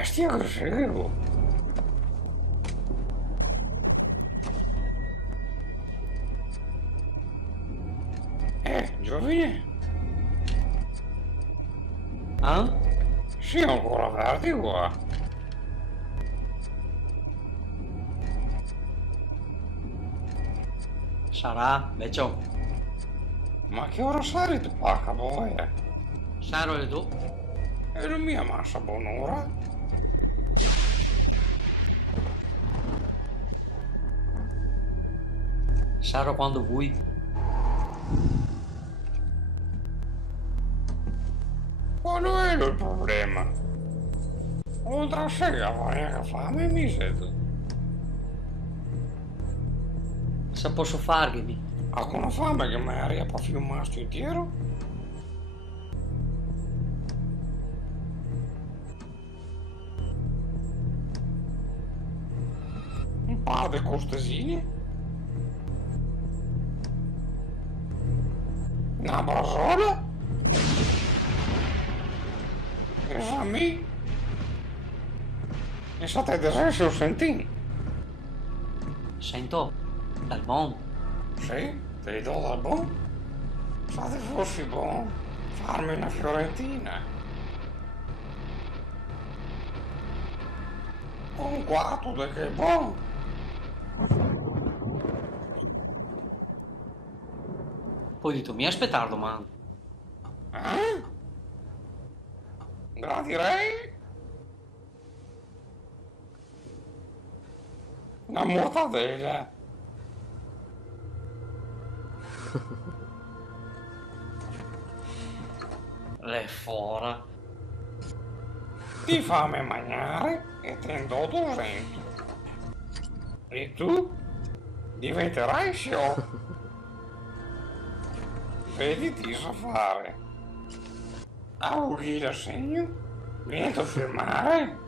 bestia che seguo. Giovine? Ah? Sì, ho ancora verdi qua. Sarà, vecchio. Ma che ora sei tu, pacca boia? Saro le tu. E non mi ammassa buon'ora? Saro quando vuoi. Qual è il problema? Oltre a sega, fa fame mi sento. Se posso fargli. Ha una fame che mi aria per fiumare sto intero? Un paio di costesini? Una brasola? Esami? E state adesso ho sentito? Sento. Dal buon. Sì, ti do da buon. Fate fossi buon farmi una fiorentina. Un quarto di che buon. Poi dito mi aspettare domani. Eh? Gradirei una mortadella. Le fora. Ti fammi mangiare e te ne do 200. E tu diventerai sciocco. Vedi ti so fare. Auguri da segno. Vieni a firmare.